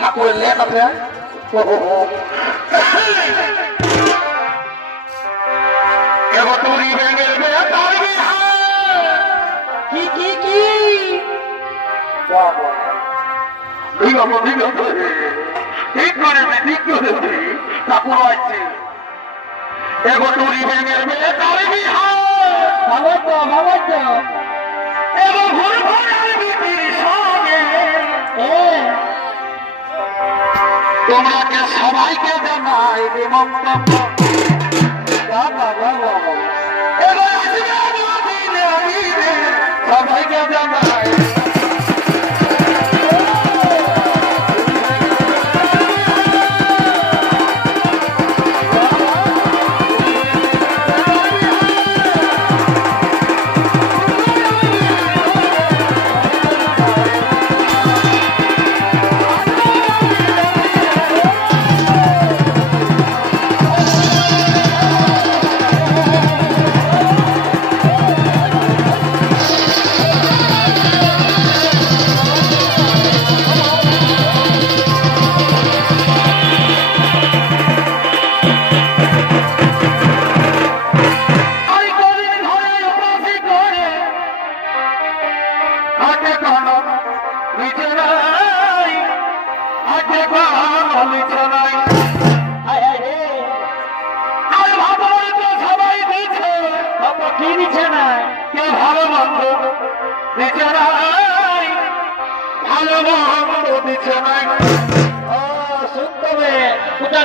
ঠাকুরের লেখ আছে ঠাকুর আছে এগোটুরি ব্যাঙের মেয়ে তারে বিহার এবং ভুল সঙ্গে তোমাকে সবাইকে জানাই মন্তব্য সবাইকে জানাই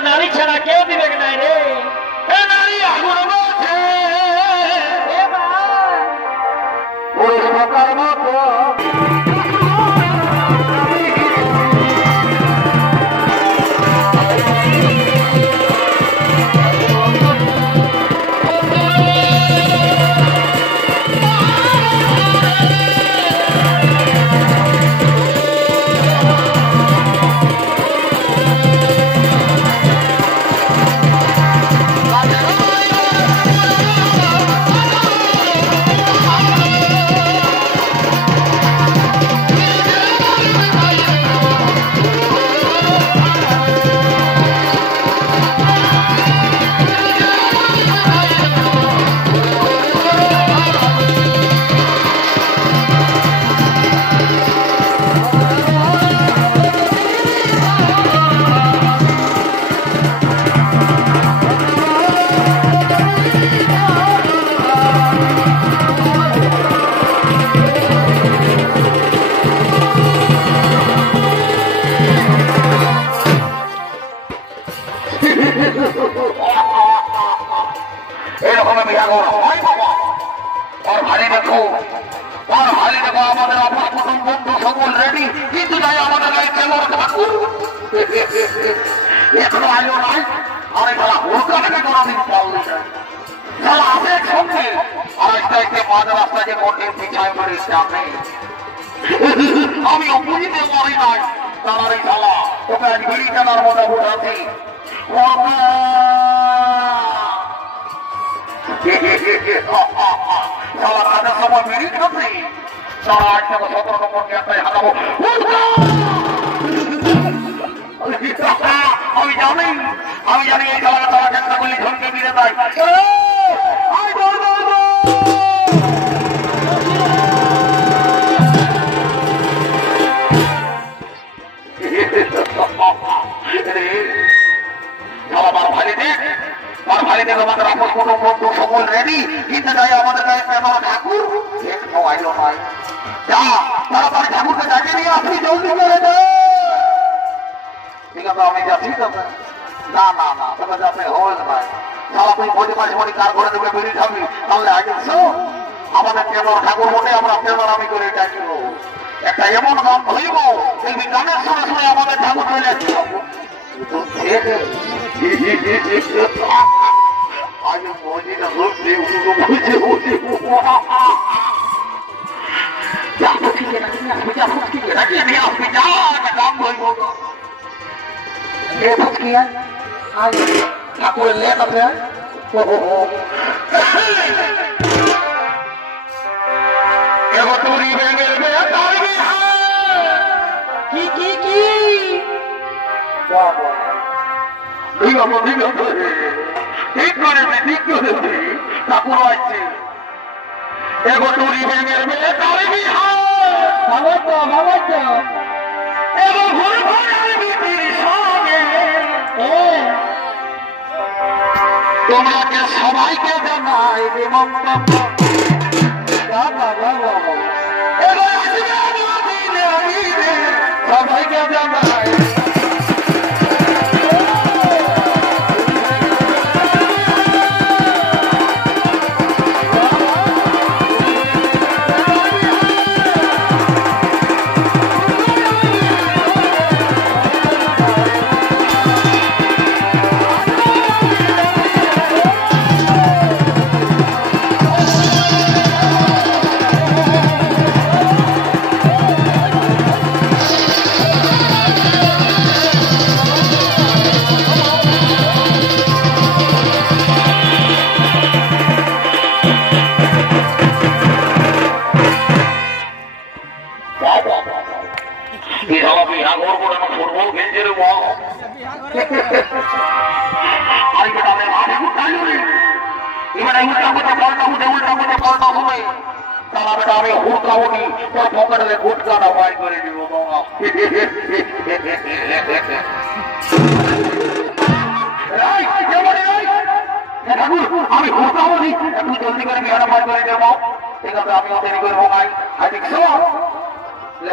নারী ছাড়া কেউ দিবে নাই রে নারী আগুন মতো এখনো আলো নাই আর খেলা হুড়কাটাকে কোনদিন পাওয়া খেলা আবেগ সঙ্গে আরেকটা একটা মাঝ রাস্তাকে কোনদিন পিছায় মারি সামনে আমি বুঝিতে পারি নাই তার এই খেলা ওকে আজ বিড়ি টানার মতো বোঝাচ্ছি খেলা কাজের সময় বিড়ি খাচ্ছি তারা 8 থেকে 17 নম্বর একটাই হারাবো আমি জানি এই খেলাটা তারা চেষ্টা করলে ঝনকে দিতে পাই আমাদের আপন কোন বন্ধু সকল রেডি কিন্তু যাই আমাদের গায়ে প্রেমার ঠাকুর একটু আইলো নাই যা তাড়াতাড়ি ঠাকুরকে ডাকে নিয়ে আপনি জলদি করে দেন ঠিক আছে আমি যাচ্ছি না না না তোকে যাতে হবে না সারা তুই ভোজে মাঝে মাঝে কার ঘরে দেবে বেরিয়ে যাবি তাহলে আগে আমাদের প্রেমার ঠাকুর বলে আমরা প্রেমার আমি করে ডাকিব একটা এমন গান ধরিব এই গানের শুনে শুনে আমাদের ঠাকুর চলে যাচ্ছি আগে মজিটা ধরতে ঠাকুরের লেখ আছে এগো টুরি ব্যাঙের বেতার কি বিগত ঠিক করেছে ঠাকুর আছে এগো টুরি ব্যাঙের বেতার এগো ঘুরে তোমাকে সবাইকে জানাই সবাইকে জানাই আমি হুড়কাবনি তোর পকেটে গুটকাটা বাই করে দিব আমি হুড়কাবনি একটু জলদি করে বিহারা বাই করে দেবো ঠিক আছে আমিও দেরি করবো নাই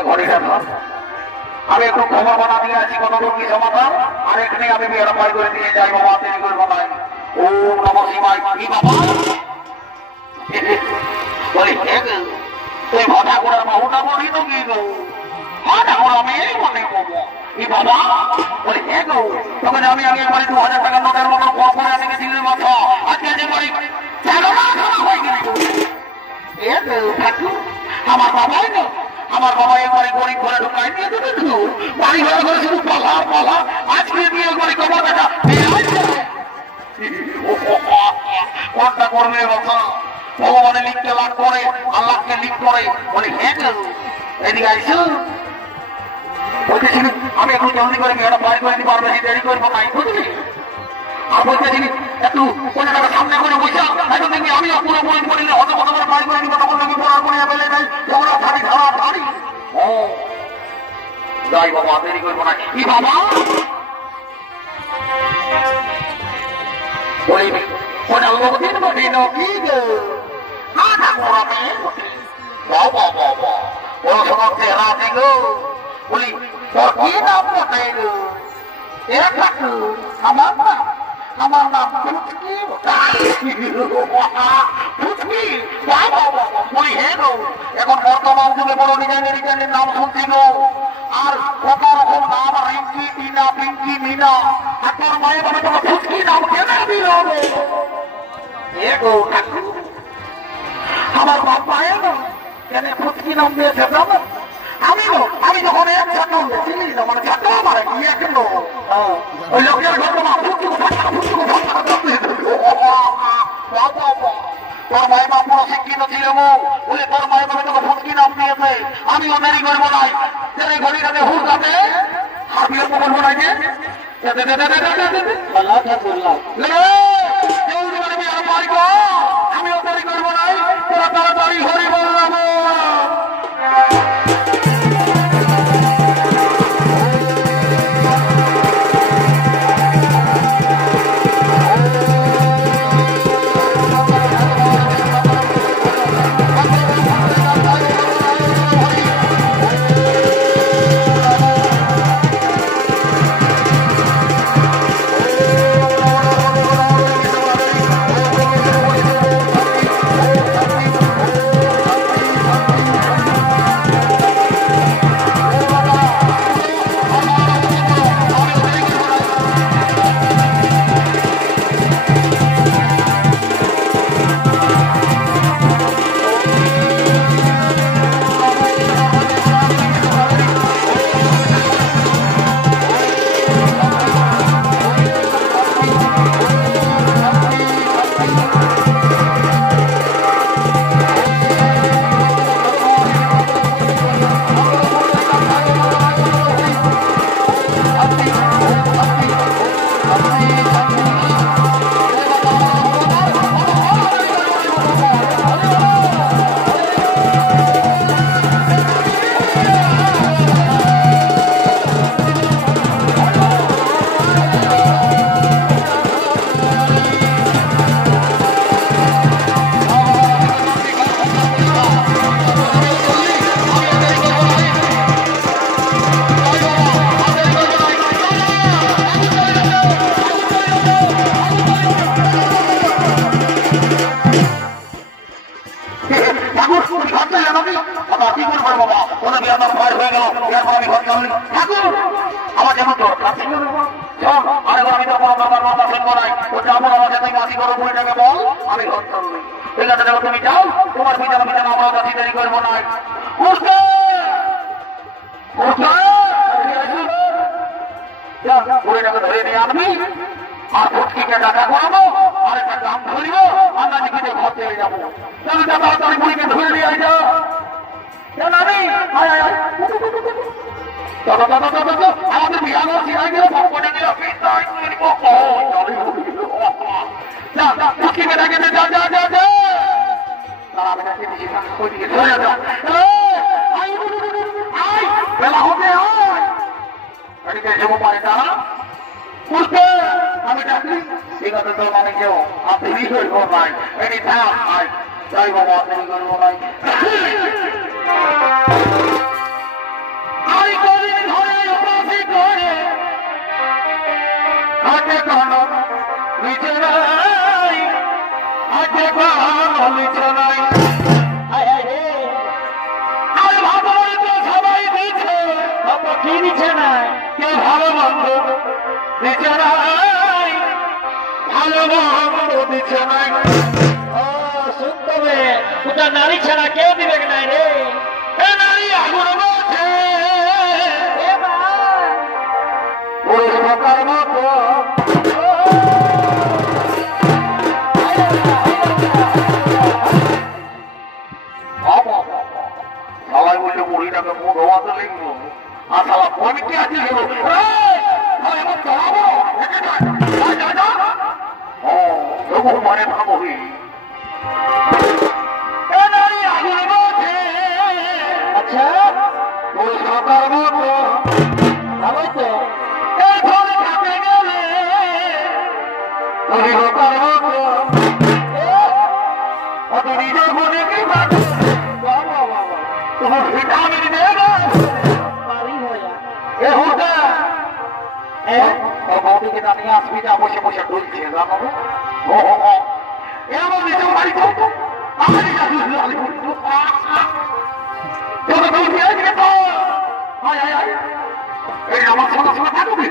ঘড়িটা ধর আমি একটু খবর বানা দিয়ে আছি কতদূর কি সমাধান আর এখানে আমি বিহারা বাই করে দিয়ে যাই বাবা দেরি করবো নাই ও নম শিবাই কি বাবা বলি তুই ভাষা করার বাহুটা বলি তো কি গো হ্যাঁ ঠাকুর আমি এই মনে করবো কি বাবা বলি হ্যাঁ গো তখন আমি আগে একবার 2000 টাকা নোটের মতো করে আমি গেছি মাথা আজকে যে বলি আমার বাবাই না আমার বাবা একবারে গরিব ঘরে ঢুকাই দিয়ে দেবে বাড়ি ঘরে ঘরে শুধু পালা পালা আজকে দিয়ে একবারে কবর দেখা কোনটা করবে বাবা ভগবানের লিখতে লাভ করে আল্লাহকে লিখ করে বলে হ্যাঁ এদিকে আইসো বলতেছি আমি একটু জলদি করে বিয়েটা পার করে দিতে পারবে দেরি করবো নাই বুঝলি আর বলতেছি একটু 50 টাকা সামনে করে বসা এখন দেখবি আমি পুরো বই পড়িলে হয়তো কত করে পার করে দিব তখন আমি পড়ার পরে বেলে নাই ঝগড়া থাকি খারাপ বাড়ি ও যাই বাবা দেরি করবো না কি বাবা বলিবি ওটা লোকদিন বটিল কি গো পড়াশোনার চেহারা দিল বলি তোর কি নাম বটাই গো আমার নাম ফুচকি ফুচকি বলি হে গো এখন বর্তমান যুগে বড় ডিজাইনের নাম শুনছি গো আর কত রকম নাম রিঙ্কি টিনা পিঙ্কি মিনা আর তোর মায়ের বাবা তোমার ফুচকি নাম কেন দিল গো ঠাকুর আমার বাবা এলো কেন ফুচকি নাম দিয়েছে জানো আমি যখন এক ছাত্র চিনি না মানে ছাত্র আমার কি এখন ওই লোকের ঘটনা তোর মায়ের মা পুরো শিক্ষিত ছিল বলে তোর মায়ের বাবা তোকে ফুচকি নাম দিয়েছে আমিও দেরি করবো নাই দেরি ঘড়ি রাতে হুড় কাটে আর বিলম্ব করবো না যে আমিও দেরি করবো নাই তোরা তাড়াতাড়ি হরি বললাম ঠাকুর তুমি ঘর চাইলে নাকি বাবা কি করবো বাবা কোনো বিয়ে আমার ভয় হয়ে গেল এরপর আমি ঘর চাইলি ঠাকুর আমার যেমন তোর কাছে আরে আমি তো কোনো বাবার মাথা শুনবো নাই ও যাবো আমার সাথে মাসি করো বুড়িটাকে বল আমি ঘর চাইলি ঠিক আছে দেখো তুমি যাও তোমার বিছানা বিছানা আমার কাছে দেরি করবো না বুঝতে বুড়িটাকে ধরে নিয়ে আনবি আর ভটকিকে টাকা করাবো আর একটা দাম ধরিব আমরা দিকে ঘর চলে যাবো চলে যাবো তার বুড়িকে ধরে নিয়ে আই যা আমাদের বিহানো সিরাই গেল ভগবানে গেল ভটকিকে ডাকে যা যা যা যা বেলা হবে যেমন পারে তারা বুঝতে আমি ডাকি ঠিক আছে তোর মানে কেউ আপনি বিষয় নাই এনি থাম তাই বাবা আপনি করবো নাই আমি কদিন ধরে উপাসি করে হাতে কোনো নিচে নাই হাতে কোনো নিচে নাই আর ভাবো তো সবাই দিচ্ছে কি নিচে নাই কেউ ভালো বন্ধ নিচে নাই ভালো বন্ধ নিচে নাই শুনতে ওটা নারী ছাড়া কেউ দিবে নাই রে নারী আগুন বলছে পুরুষ প্রকার মতো সবাই বললো বুড়িটাকে মুখ হওয়াতে লিখবো আর সালা পরিকে আছে মানে ভাবো আচ্ছা সরকার মতো ভালোই তো এই ফলে খাতে গেলে সরকার মতো অত নিজের মনে কি তোমার ভিটামিন দেবে এ হোটা বৌদিকে দাঁড়িয়ে আসবি যা বসে বসে ডুলছে জানো ও এমন নিজের বাড়ি করতো আমার এই আমার সঙ্গে সঙ্গে থাকবে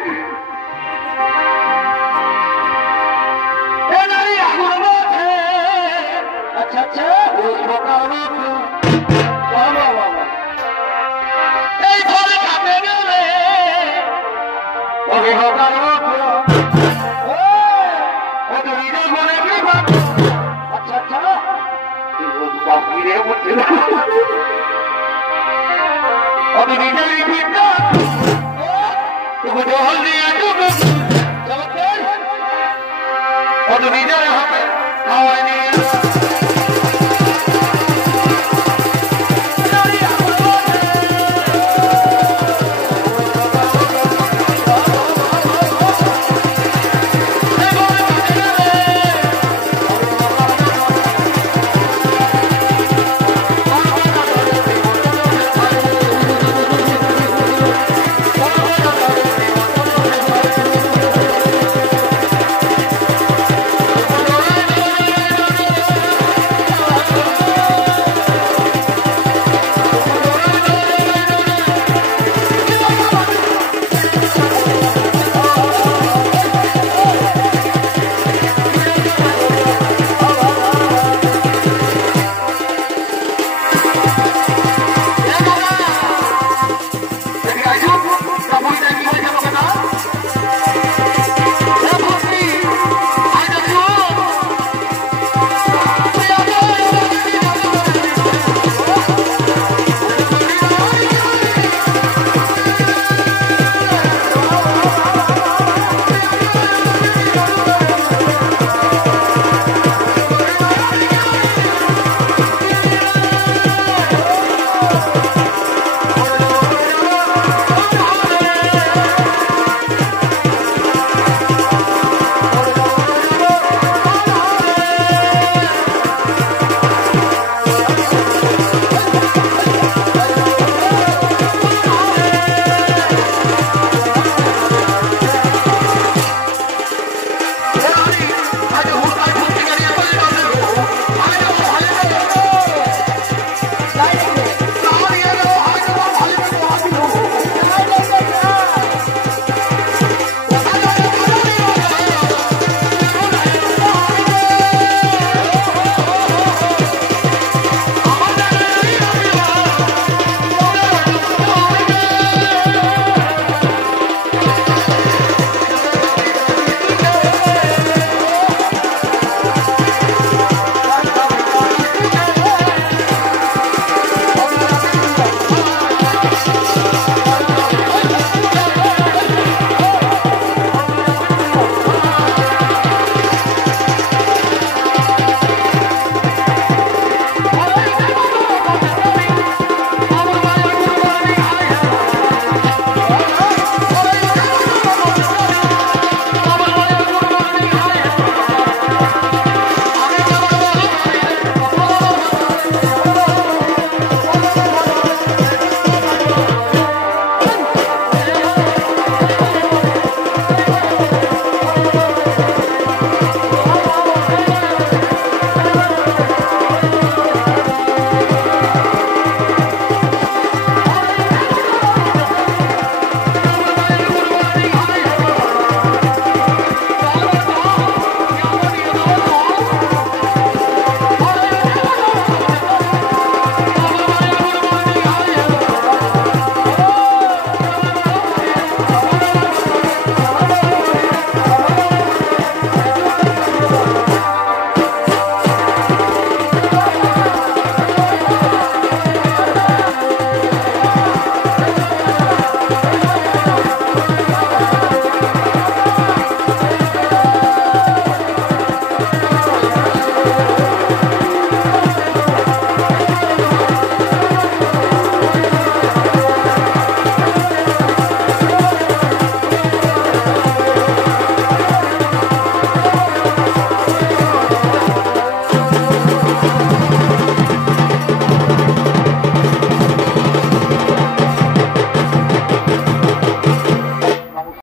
আচ্ছা আচ্ছা এই ঘরে কাপে গেলে অভিভাবক আচ্ছা আচ্ছা অত নিজের হাতে